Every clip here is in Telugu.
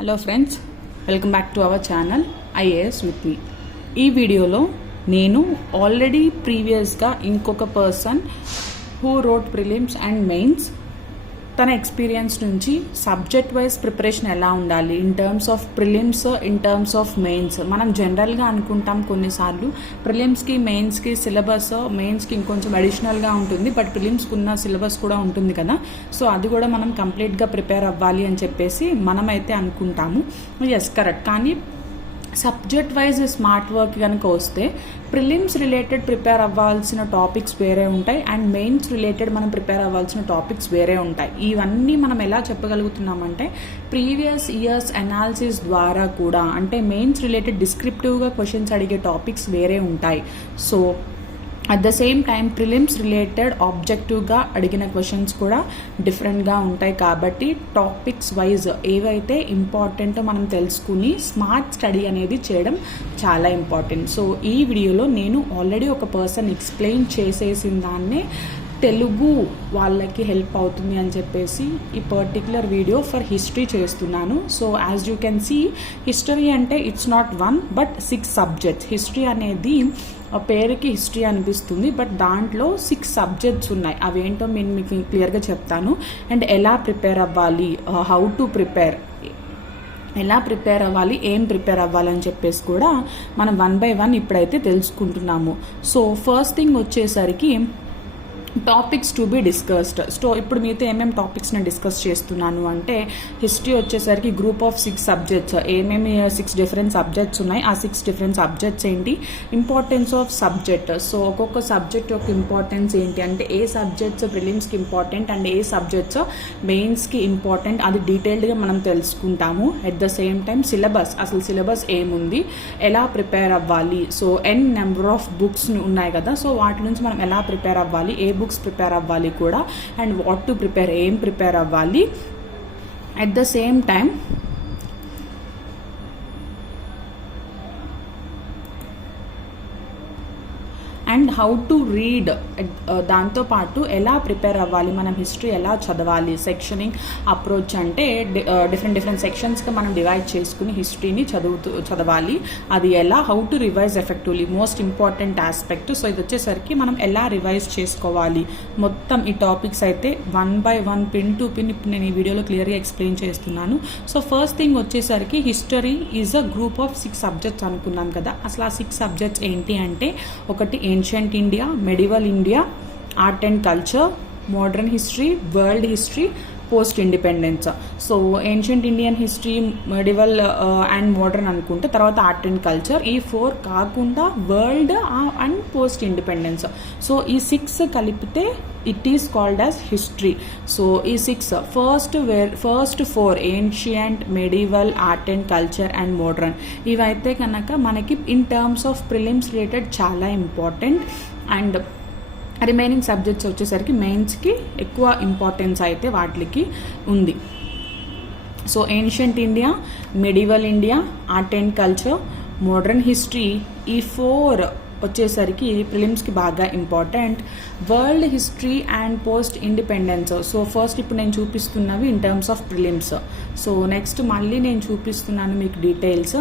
Hello friends, welcome back to our channel IAS with me. ఈ వీడియోలో నేను ఆల్రెడీ ప్రీవియస్గా ఇంకొక person who wrote prelims and mains తన ఎక్స్పీరియన్స్ నుంచి సబ్జెక్ట్ వైజ్ ప్రిపరేషన్ ఎలా ఉండాలి in terms of prelims, in terms of mains. మనం జనరల్గా అనుకుంటాం కొన్నిసార్లు ప్రిలిమ్స్కి మెయిన్స్కి సిలబస్, మెయిన్స్కి ఇంకొంచెం అడిషనల్గా ఉంటుంది, బట్ ప్రిలిమ్స్కి ఉన్న సిలబస్ కూడా ఉంటుంది కదా, సో అది కూడా మనం కంప్లీట్గా ప్రిపేర్ అవ్వాలి అని చెప్పేసి మనమైతే అనుకుంటాము. Yes, correct. కానీ సబ్జెక్ట్ వైజ్ స్మార్ట్ వర్క్ కనుక వస్తే ప్రిలిమ్స్ రిలేటెడ్ ప్రిపేర్ అవ్వాల్సిన టాపిక్స్ వేరే ఉంటాయి అండ్ మెయిన్స్ రిలేటెడ్ మనం ప్రిపేర్ అవ్వాల్సిన టాపిక్స్ వేరే ఉంటాయి. ఇవన్నీ మనం ఎలా చెప్పగలుగుతున్నామంటే ప్రీవియస్ ఇయర్స్ అనాలిసిస్ ద్వారా కూడా, అంటే మెయిన్స్ రిలేటెడ్ డిస్క్రిప్టివ్గా క్వశ్చన్స్ అడిగే టాపిక్స్ వేరే ఉంటాయి. So at the same time prelims related ఆబ్జెక్టివ్గా అడిగిన క్వశ్చన్స్ కూడా డిఫరెంట్గా ఉంటాయి. కాబట్టి టాపిక్స్ వైజ్ ఏవైతే ఇంపార్టెంటో మనం తెలుసుకుని స్మార్ట్ స్టడీ అనేది చేయడం చాలా ఇంపార్టెంట్. సో ఈ వీడియోలో నేను ఆల్రెడీ ఒక పర్సన్ ఎక్స్ప్లెయిన్ చేసేసిన దాన్నే తెలుగు వాళ్ళకి హెల్ప్ అవుతుంది అని చెప్పేసి ఈ పర్టికులర్ వీడియో ఫర్ హిస్టరీ చేస్తున్నాను. So as you can see, history అంటే it's not 1 but 6 subjects. History అనేది పేరుకి హిస్టరీ అనిపిస్తుంది, బట్ దాంట్లో 6 సబ్జెక్ట్స్ ఉన్నాయి. అవేంటో నేను మీకు క్లియర్గా చెప్తాను. అండ్ ఎలా ప్రిపేర్ అవ్వాలి, హౌ టు ప్రిపేర్, ఎలా ప్రిపేర్ అవ్వాలి, ఏం ప్రిపేర్ అవ్వాలని చెప్పేసి కూడా మనం 1 by 1 ఇప్పుడైతే తెలుసుకుంటున్నాము. సో ఫస్ట్ థింగ్ వచ్చేసరికి topics to be discussed. So ఇప్పుడు మీతో ఏమేమి టాపిక్స్ నేను డిస్కస్ చేస్తున్నాను అంటే, హిస్టరీ వచ్చేసరికి గ్రూప్ ఆఫ్ 6 సబ్జెక్ట్స్. ఏమేమి 6 డిఫరెంట్ సబ్జెక్ట్స్ ఉన్నాయి, ఆ 6 డిఫరెంట్ సబ్జెక్ట్స్ ఏంటి, ఇంపార్టెన్స్ ఆఫ్ సబ్జెక్ట్. సో ఒక్కొక్క సబ్జెక్ట్ యొక్క ఇంపార్టెన్స్ ఏంటి, అంటే ఏ సబ్జెక్ట్స్ ప్రిలిమ్స్కి ఇంపార్టెంట్ అండ్ ఏ సబ్జెక్ట్స్ మెయిన్స్కి ఇంపార్టెంట్, అది డీటెయిల్డ్గా మనం తెలుసుకుంటాము. At the same time syllabus, అసలు సిలబస్ ఏముంది, ఎలా ప్రిపేర్ అవ్వాలి, సో నెంబర్ ఆఫ్ బుక్స్ ఉన్నాయి కదా, సో వాటి నుంచి మనం ఎలా ప్రిపేర్ అవ్వాలి, ఏ బుక్స్ ప్రిపేర్ అవ్వాలి కూడా, అండ్ వాట్ టు ప్రిపేర్, ఏం ప్రిపేర్ అవ్వాలి. At the same time and how to read, దాంతోపాటు ఎలా ప్రిపేర్ అవ్వాలి, మనం హిస్టరీ ఎలా చదవాలి. సెక్షనింగ్ అప్రోచ్ అంటే డిఫరెంట్ సెక్షన్స్గా మనం డివైడ్ చేసుకుని హిస్టరీని చదవాలి. అది ఎలా, how to revise effectively, most important aspect. So ఇది వచ్చేసరికి మనం ఎలా రివైజ్ చేసుకోవాలి, మొత్తం ఈ టాపిక్స్ అయితే 1 by 1 పిన్ టు పిన్ ఇప్పుడు నేను ఈ వీడియోలో క్లియర్గా ఎక్స్ప్లెయిన్ చేస్తున్నాను. సో ఫస్ట్ థింగ్ వచ్చేసరికి history is a group of 6 subjects అనుకున్నాం కదా. అసలు ఆ 6 సబ్జెక్ట్స్ ఏంటి అంటే, ఒకటి ancient India, medieval India, art and culture, modern history, world history, post independence. So ancient Indian history, medieval and modern అనుకుంటే తర్వాత ఆర్ట్ అండ్ కల్చర్. ఈ 4 కాకుండా world and post independence. So ఈ 6 కలిపితే it is called as history. So ఈ 6 first 4 ancient, medieval, art and culture and modern, ఇవైతే కనుక మనకి ఇన్ టర్మ్స్ ఆఫ్ ప్రిలిమ్స్ రిలేటెడ్ చాలా ఇంపార్టెంట్. అండ్ రిమైనింగ్ సబ్జెక్ట్స్ వచ్చేసరికి మెయిన్స్కి ఎక్కువ ఇంపార్టెన్స్ అయితే వాటికి ఉంది. So ancient India, medieval India, art and culture, modern history, ఈ 4 వచ్చేసరికి ప్రిలిమ్స్కి బాగా important. World history and post independence. So first ఇప్పుడు నేను చూపిస్తున్నవి in terms of prelims. So next మళ్ళీ నేను చూపిస్తున్నాను మీకు డీటెయిల్స్,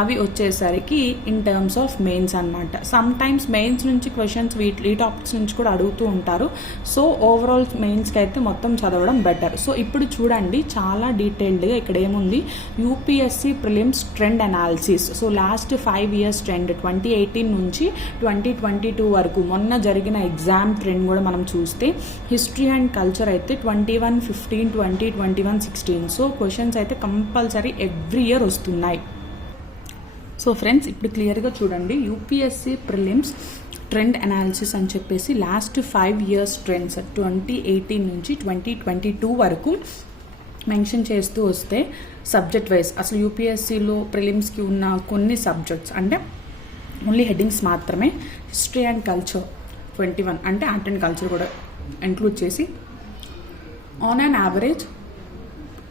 అవి వచ్చేసరికి ఇన్ టర్మ్స్ ఆఫ్ మెయిన్స్ అనమాట. సమ్ టైమ్స్ మెయిన్స్ నుంచి క్వశ్చన్స్ ఈ టాపిక్స్ నుంచి కూడా అడుగుతూ ఉంటారు. సో ఓవరాల్ మెయిన్స్కి అయితే మొత్తం చదవడం బెటర్. సో ఇప్పుడు చూడండి చాలా డీటెయిల్డ్గా ఇక్కడ ఏముంది, UPSC prelims trend analysis. So last 5 years trend 2018 నుంచి 2022 వరకు మొన్న జరిగిన ఎగ్జామ్ ట్రెండ్ కూడా మనం చూస్తే, హిస్టరీ అండ్ కల్చర్ అయితే 21, 15, 20, 21, 16. సో క్వశ్చన్స్ అయితే కంపల్సరీ ఎవ్రీ ఇయర్ వస్తున్నాయి. సో ఫ్రెండ్స్ ఇప్పుడు క్లియర్గా చూడండి, యూపీఎస్సీ ప్రిలిమ్స్ ట్రెండ్ అనాలిసిస్ అని చెప్పేసి లాస్ట్ 5 years ట్రెండ్స్ 2018 నుంచి 2022 వరకు మెన్షన్ చేస్తూ వస్తే సబ్జెక్ట్ వైజ్ అసలు యూపీఎస్సీలో ప్రిలిమ్స్కి ఉన్న కొన్ని సబ్జెక్ట్స్ అంటే ఓన్లీ హెడ్డింగ్స్ మాత్రమే, హిస్టరీ అండ్ కల్చర్ 21, అంటే ఆర్ట్ అండ్ కల్చర్ కూడా ఇంక్లూడ్ చేసి on an average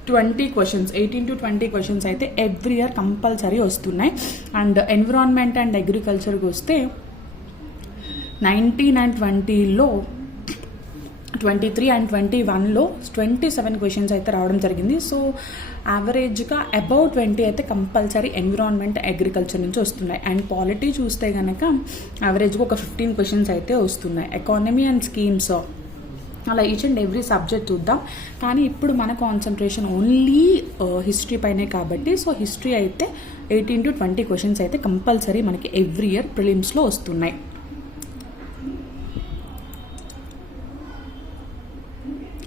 20 questions, 18 to 20 questions అయితే ఎవ్రీ ఇయర్ కంపల్సరీ వస్తున్నాయి. అండ్ ఎన్విరాన్మెంట్ అండ్ అగ్రికల్చర్కి వస్తే 19 and 20లో 23 అండ్ 21లో 27 క్వశ్చన్స్ అయితే రావడం జరిగింది. సో యావరేజ్గా అబౌట్ 20 అయితే కంపల్సరీ ఎన్విరాన్మెంట్ అగ్రికల్చర్ నుంచి వస్తున్నాయి. అండ్ పాలిటీ చూస్తే కనుక యావరేజ్గా ఒక 15 క్వశ్చన్స్ అయితే వస్తున్నాయి. ఎకానమీ అండ్ స్కీమ్స్ అలా ఈచ్ అండ్ ఎవ్రీ సబ్జెక్ట్ చూద్దాం. కానీ ఇప్పుడు మన కాన్సన్ట్రేషన్ ఓన్లీ హిస్టరీ పైనే కాబట్టి సో హిస్టరీ అయితే 18 to 20 క్వశ్చన్స్ అయితే కంపల్సరీ మనకి ఎవ్రీ ఇయర్ ప్రిలిమ్స్లో వస్తున్నాయి.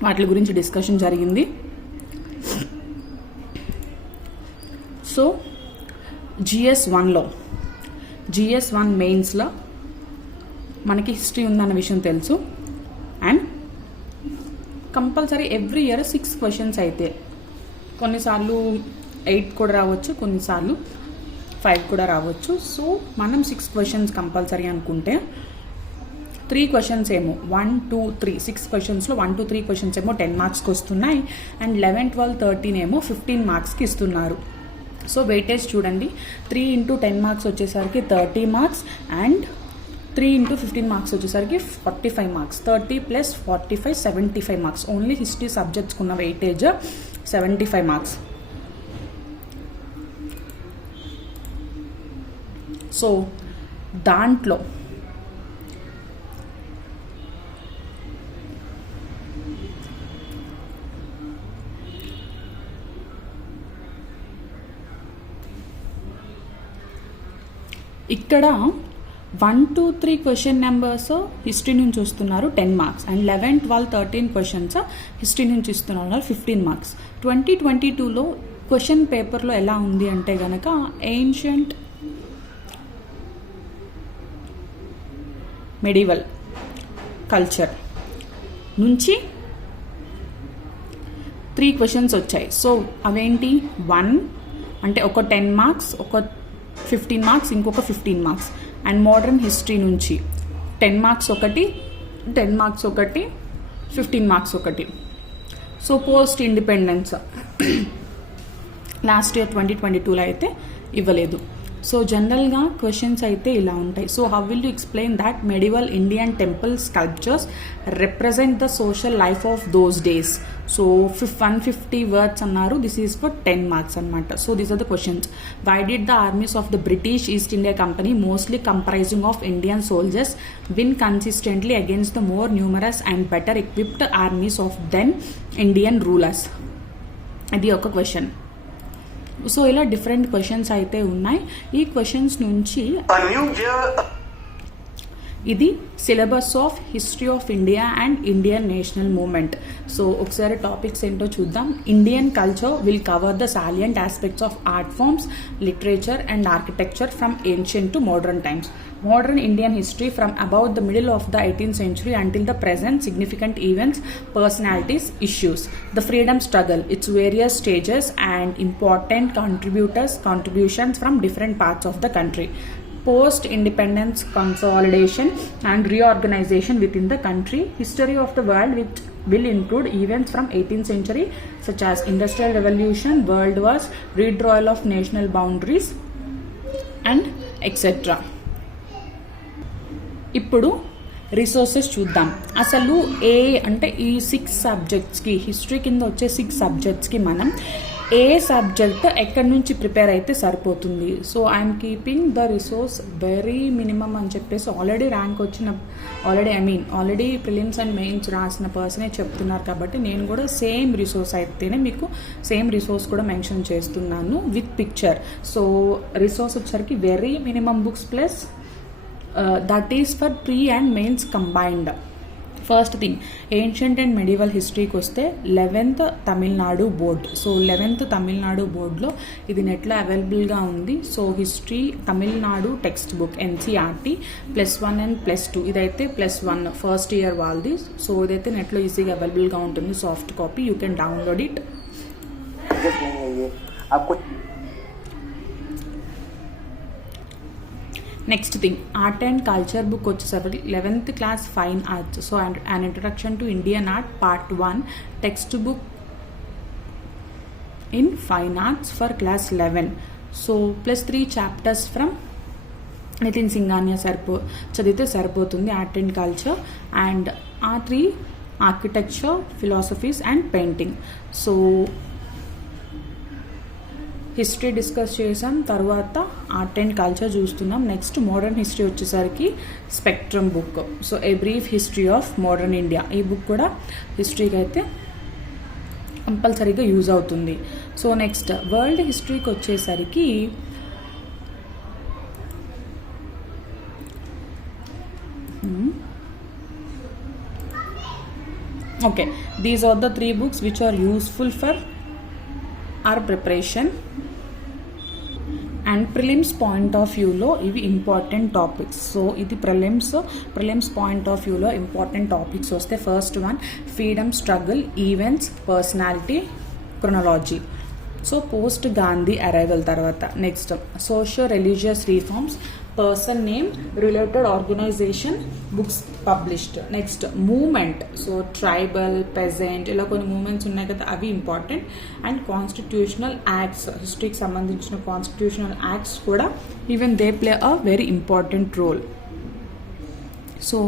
వాటి గురించి డిస్కషన్ జరిగింది. సో GS1 మెయిన్స్లో మనకి హిస్టరీ ఉందన్న విషయం తెలుసు. And compulsory every year 6 questions అయితే, కొన్నిసార్లు 8 కూడా రావచ్చు, కొన్నిసార్లు 5 కూడా రావచ్చు. సో మనం 6 క్వశ్చన్స్ కంపల్సరీ అనుకుంటే 3 క్వశ్చన్స్ ఏమో 1, 2, 3 6 క్వశ్చన్స్లో 1 to 3 క్వశ్చన్స్ ఏమో 10 మార్క్స్కి వస్తున్నాయి. అండ్ 11, 12, 13 ఏమో 15 మార్క్స్కి ఇస్తున్నారు. సో వెయిటేజ్ చూడండి, 3 into 10 మార్క్స్ వచ్చేసరికి 30 మార్క్స్ అండ్ 3 into 15 మార్క్స్ వచ్చేసరికి 45 మార్క్స్. 30 + 45 75 మార్క్స్. ఓన్లీ హిస్టరీ సబ్జెక్ట్స్కి ఉన్న వెయిటేజ్ 75 మార్క్స్. సో దాంట్లో ఇక్కడ 1 to 3 క్వశ్చన్ నెంబర్స్ హిస్టరీ నుంచి వస్తున్నారు 10 మార్క్స్. అండ్ 11, 12, 13 క్వశ్చన్స్ హిస్టరీ నుంచి ఇస్తున్నారు 15 మార్క్స్. 2022లో క్వశ్చన్ పేపర్లో ఎలా ఉంది అంటే కనుక ఏన్షియంట్ మెడివల్ కల్చర్ నుంచి 3 క్వశ్చన్స్ వచ్చాయి. సో అవేంటి, 1 అంటే ఒక 10 మార్క్స్, ఒక 15 మార్క్స్, ఇంకొక 15 మార్క్స్. అండ్ మోడర్న్ హిస్టరీ నుంచి 10 మార్క్స్ ఒకటి, 10 మార్క్స్ ఒకటి, 15 మార్క్స్ ఒకటి. So post independence last year 2022లో అయితే ఇవ్వలేదు. సో జనరల్గా క్వశ్చన్స్ అయితే ఇలా ఉంటాయి. So how will you explain that medieval Indian temple sculptures represent the social life of those days. So 150 words అన్నారు. దిస్ ఈజ్ ఫర్ 10 మార్క్స్ అనమాట. So these are the questions. Why did the armies of the British East India Company mostly comprising of Indian soldiers win consistently against the more numerous and better equipped armies of then Indian rulers? ఇది ఒక క్వశ్చన్. సో ఇలా డిఫరెంట్ క్వశ్చన్స్ అయితే ఉన్నాయి. ఈ క్వశ్చన్స్ నుంచి ఇది syllabus of history of India and Indian national movement. So ఒకసారి టాపిక్స్ ఏంటో చూద్దాం. Indian culture will cover the salient aspects of art forms, literature and architecture from ancient to modern times. Modern Indian history from about the middle of the 18th century until the present, significant events, personalities, issues, the freedom struggle, its various stages and important contributions from different parts of the country. Post-independence consolidation and reorganization within the country. History of the world which will include events from 18th century such as Industrial Revolution, World Wars, redrawal of national boundaries and etc. ఇప్పుడు రిసోర్సెస్ చూద్దాం. అసలు అంటే ఈ 6 సబ్జెక్ట్స్కి హిస్టరీ కింద వచ్చే 6 సబ్జెక్ట్స్కి మనం ఏ సబ్జెక్ట్ ఎక్కడి నుంచి ప్రిపేర్ అయితే సరిపోతుంది. So I'm keeping the resource very minimum అని చెప్పేసి ఆల్రెడీ ప్రిలిమ్స్ అండ్ మెయిన్స్ రాసిన పర్సనే చెప్తున్నారు కాబట్టి నేను కూడా సేమ్ రిసోర్స్ అయితేనే మీకు సేమ్ రిసోర్స్ కూడా మెన్షన్ చేస్తున్నాను విత్ పిక్చర్. సో రిసోర్స్ వచ్చేసరికి very minimum books plus that is for pre and mains combined. First thing ancient and medieval హిస్టరీకి వస్తే 11th Tamil Nadu board. So 11th Tamil Nadu బోర్డులో ఇది నెట్లో అవైలబుల్గా ఉంది. So history Tamil Nadu text book NCERT +1 and +2 ఇదైతే +1 ఫస్ట్ ఇయర్ వాళ్ళది. సో ఇదైతే నెట్లో ఈజీగా అవైలబుల్గా ఉంటుంది. Soft copy you can download it. Next thing art and culture book వచ్చేసరికి 11th class fine arts. So an introduction to Indian art part 1 text book in fine arts for class 11. So +3 chapters from Nitin Singhania చదివితే సరిపోతుంది ఆర్ట్ అండ్ కల్చర్. అండ్ ఆ 3 architecture, philosophies and painting. So history discuss చేసాం, తర్వాత ఆర్ట్ అండ్ కల్చర్ చూస్తున్నాం. నెక్స్ట్ మోడర్న్ హిస్టరీ వచ్చేసరికి spectrum book. So a brief history of modern India, ఈ బుక్ కూడా హిస్టరీకి అయితే కంపల్సరీగా యూజ్ అవుతుంది. సో నెక్స్ట్ వరల్డ్ హిస్టరీకి వచ్చేసరికి okay, these are the 3 books which are useful for our preparation. And prelims point of వ్యూలో ఇవి ఇంపార్టెంట్ టాపిక్స్. సో ఇది ప్రిలిమ్స్ పాయింట్ ఆఫ్ వ్యూలో ఇంపార్టెంట్ టాపిక్స్ వస్తే first one freedom struggle, events, personality, chronology. So post Gandhi arrival తర్వాత next socio religious reforms, person name, related organisation, books published. Next movement, so tribal, peasant, ఇలా కొన్ని మూమెంట్స్ ఉన్నాయి కదా, అవి ఇంపార్టెంట్. అండ్ కాన్స్టిట్యూషనల్ యాక్ట్స్, హిస్టరీకి సంబంధించిన కాన్స్టిట్యూషనల్ యాక్ట్స్ కూడా even they play a very important role. So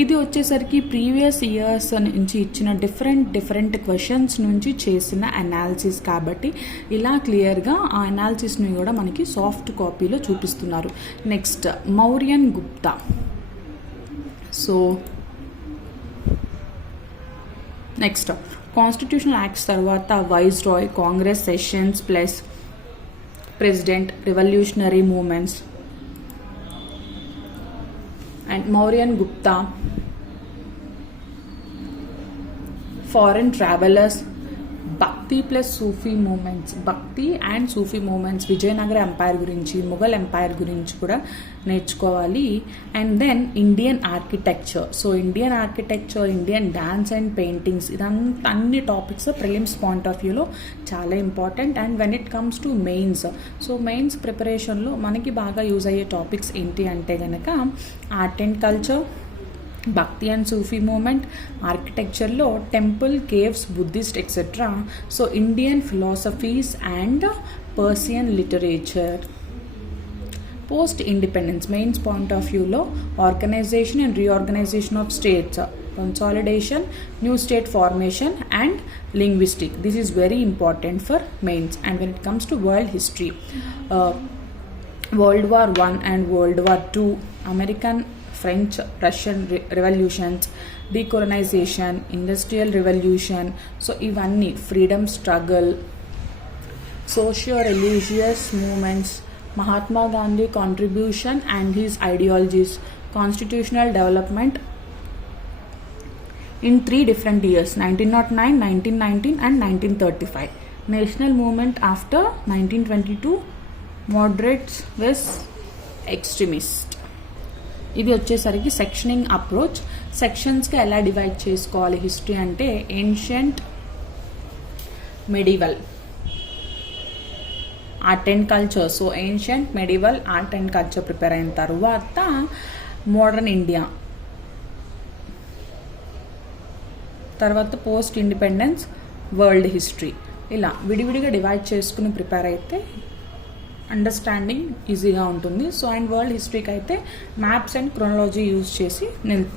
ఇది వచ్చేసరికి ప్రీవియస్ ఇయర్స్ నుంచి ఇచ్చిన డిఫరెంట్ క్వశ్చన్స్ నుంచి చేసిన అనాలిసిస్ కాబట్టి ఇలా క్లియర్గా ఆ అనాలిసిస్ని కూడా మనకి సాఫ్ట్ కాపీలో చూపిస్తున్నారు. Next Mauryan Gupta. So next constitutional acts తర్వాత viceroy, Congress sessions plus president, revolutionary movements and Mauryan Gupta, foreign travelers, Bhakti plus Sufi movements, Bhakti and Sufi movements, Vijayanagara empire గురించి, ముఘల్ ఎంపైర్ గురించి కూడా నేర్చుకోవాలి. And then Indian architecture. So Indian architecture, Indian dance and paintings, ఇదంతా అన్ని టాపిక్స్ ప్రిలిమ్స్ పాయింట్ ఆఫ్ వ్యూలో చాలా important. And when it comes to mains, so mains ప్రిపరేషన్లో మనకి బాగా యూజ్ అయ్యే టాపిక్స్ ఏంటి అంటే కనుక art and culture, Bhakti and Sufi movement, ఆర్కిటెక్చర్లో temple, caves, Buddhist etcetera. So Indian philosophies and Persian literature. Post independence mains point of వ్యూలో organisation and reorganisation of states, consolidation, new state formation and linguistic. This is very important for mains. And when it comes to world history, World War I and World War II, American, French, Russian revolutions, decolonization, industrial revolution. So ivanni freedom struggle, socio-religious movements, Mahatma Gandhi contribution and his ideologies, constitutional development in 3 different years, 1909, 1919 and 1935. National movement after 1922, moderates with extremist. ఇది వచ్చేసరికి సెక్షనింగ్ అప్రోచ్. సెక్షన్స్కి ఎలా డివైడ్ చేసుకోవాలి హిస్టరీ అంటే ancient, medieval, art and culture. So ancient, medieval, art and culture prepare అయిన తర్వాత మోడర్న్ ఇండియా, తర్వాత పోస్ట్ ఇండిపెండెన్స్, వరల్డ్ హిస్టరీ. ఇలా విడివిడిగా డివైడ్ చేసుకుని ప్రిపేర్ అయితే అండర్స్టాండింగ్ ఈజీగా ఉంటుంది. సో అండ్ వరల్డ్ హిస్టరీకి అయితే మ్యాప్స్ అండ్ క్రోనాలజీ యూజ్ చేసి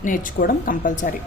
నేర్చుకోవడం కంపల్సరీ.